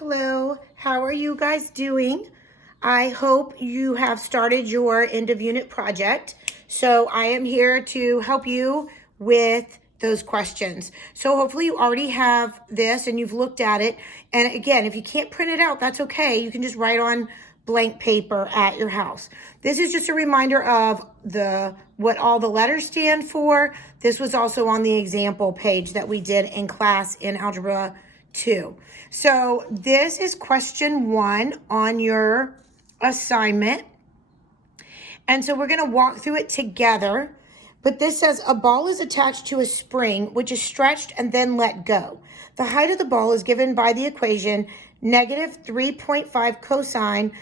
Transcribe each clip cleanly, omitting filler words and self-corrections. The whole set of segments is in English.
Hello, how are you guys doing? I hope you have started your end of unit project. So I am here to help you with those questions. So hopefully you already have this and you've looked at it. And again, if you can't print it out, that's okay. You can just write on blank paper at your house. This is just a reminder of what all the letters stand for. This was also on the example page that we did in class in Algebra 2. So this is question 1 on your assignment. And so we're going to walk through it together. But this says a ball is attached to a spring which is stretched and then let go. The height of the ball is given by the equation negative 3.5 cosine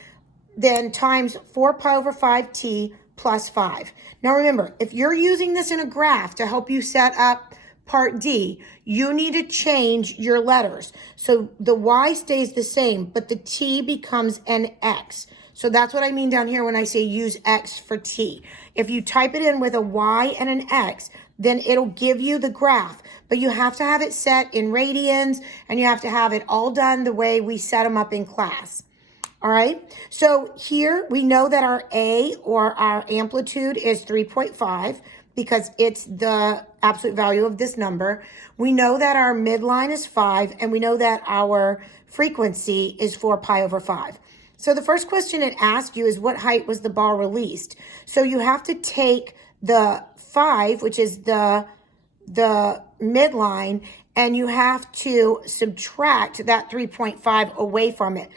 then times 4 pi over 5t plus 5. Now remember, if you're using this in a graph to help you set up part D, you need to change your letters. So the y stays the same, but the t becomes an x. So that's what I mean down here when I say use x for t. If you type it in with a y and an x, then it'll give you the graph. But you have to have it set in radians, and you have to have it all done the way we set them up in class. All right, so here we know that our A, or our amplitude, is 3.5 because it's the absolute value of this number. We know that our midline is 5, and we know that our frequency is 4 pi over 5. So the first question it asks you is what height was the ball released? So you have to take the 5, which is the midline, and you have to subtract that 3.5 away from it.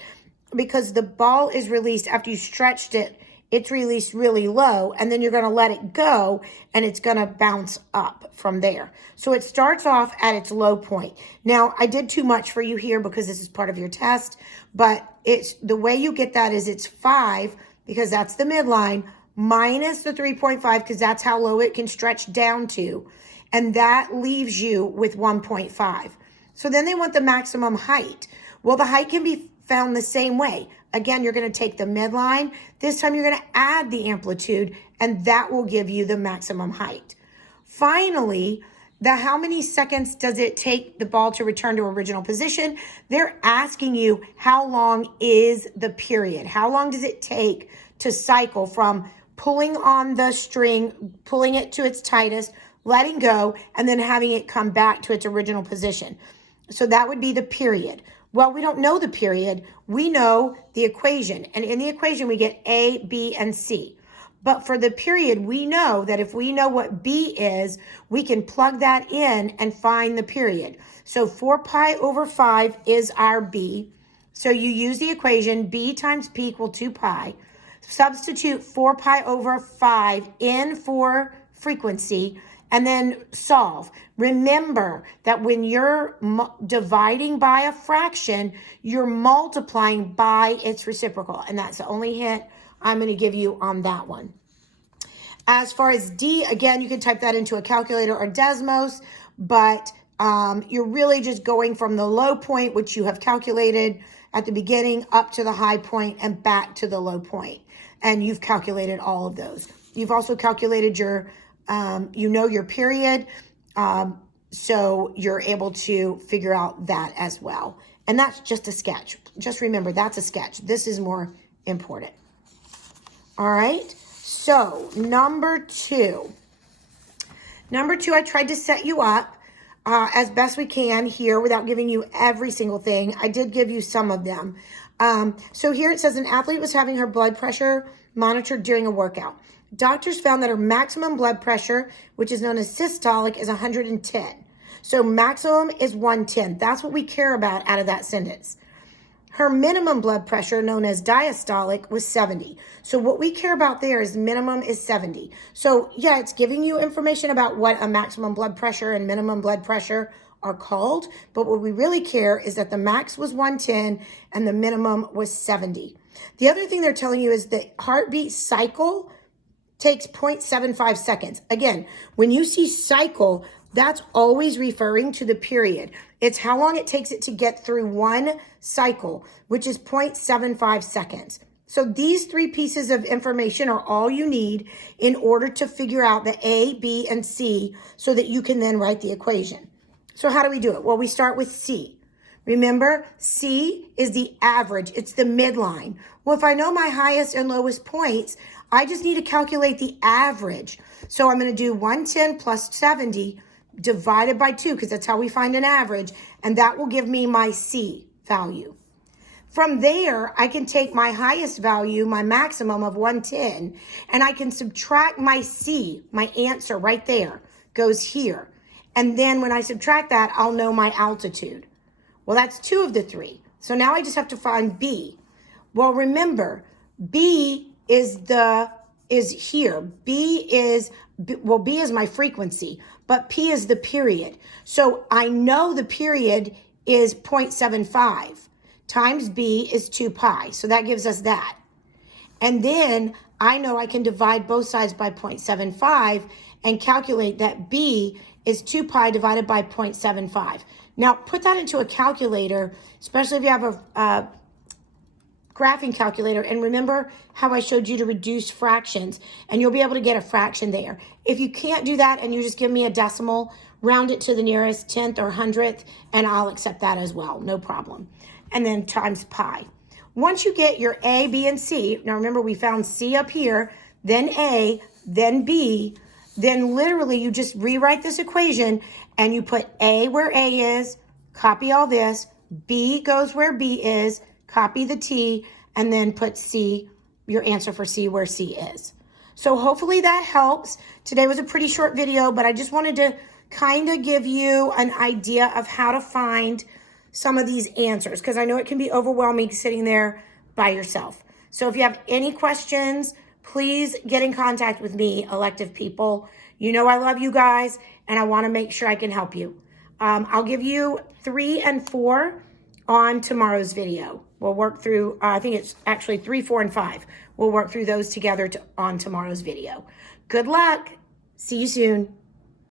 Because the ball is released after you stretched it, it's released really low, and then you're going to let it go, and it's going to bounce up from there. So it starts off at its low point. Now, I did too much for you here because this is part of your test, but it's the way you get that is it's 5, because that's the midline, minus the 3.5, because that's how low it can stretch down to, and that leaves you with 1.5. So then they want the maximum height. Well, the height can be found the same way. Again, you're going to take the midline. This time you're going to add the amplitude, and that will give you the maximum height. Finally, how many seconds does it take the ball to return to original position? They're asking you how long is the period? How long does it take to cycle from pulling on the string, pulling it to its tightest, letting go, and then having it come back to its original position? So that would be the period. Well, we don't know the period. We know the equation. And in the equation, we get A, B, and C. But for the period, we know that if we know what B is, we can plug that in and find the period. So 4 pi over 5 is our B. So you use the equation B times P equal 2 pi. Substitute 4 pi over 5 in for frequency, and then solve. Remember that when you're dividing by a fraction, you're multiplying by its reciprocal. And that's the only hint I'm going to give you on that one. As far as D, again, you can type that into a calculator or Desmos, but you're really just going from the low point, which you have calculated at the beginning, up to the high point and back to the low point. And you've calculated all of those. You've also calculated your your period, so you're able to figure out that as well. And that's just a sketch. Just remember, that's a sketch. This is more important. All right, so number two, I tried to set you up as best we can here without giving you every single thing. I did give you some of them. So here it says an athlete was having her blood pressure monitored during a workout. Doctors found that her maximum blood pressure, which is known as systolic, is 110. So maximum is 110. That's what we care about out of that sentence. Her minimum blood pressure, known as diastolic, was 70. So what we care about there is minimum is 70. So yeah, it's giving you information about what a maximum blood pressure and minimum blood pressure are called. But what we really care is that the max was 110 and the minimum was 70. The other thing they're telling you is the heartbeat cycle takes 0.75 seconds. Again, when you see cycle, that's always referring to the period. It's how long it takes it to get through one cycle, which is 0.75 seconds. So these 3 pieces of information are all you need in order to figure out the A, B, and C so that you can then write the equation. So how do we do it? Well, we start with C. Remember, C is the average. It's the midline. Well, if I know my highest and lowest points, I just need to calculate the average. So I'm going to do 110 plus 70 divided by 2, because that's how we find an average, and that will give me my C value. From there, I can take my highest value, my maximum of 110, and I can subtract my C, my answer right there, goes here. And then when I subtract that, I'll know my altitude. Well, that's 2 of the 3. So now I just have to find B. Well, remember, B is here. B is my frequency, but P is the period. So I know the period is 0.75 times B is 2 pi. So that gives us that. And then I know I can divide both sides by 0.75 and calculate that B is 2 pi divided by 0.75. Now put that into a calculator, especially if you have a graphing calculator, and remember how I showed you to reduce fractions, and you'll be able to get a fraction there. If you can't do that and you just give me a decimal, round it to the nearest 10th or 100th, and I'll accept that as well, no problem. And then times pi. Once you get your A, B, and C, now remember we found C up here, then A, then B, then literally you just rewrite this equation and you put A where A is, copy all this, B goes where B is, copy the T, and then put C, your answer for C where C is. So hopefully that helps. Today was a pretty short video, but I just wanted to kind of give you an idea of how to find some of these answers, because I know it can be overwhelming sitting there by yourself. So if you have any questions, please get in contact with me, elective people. You know I love you guys, and I want to make sure I can help you. I'll give you 3 and 4 on tomorrow's video. We'll work through, I think it's actually 3, 4, and 5. We'll work through those together on tomorrow's video. Good luck. See you soon.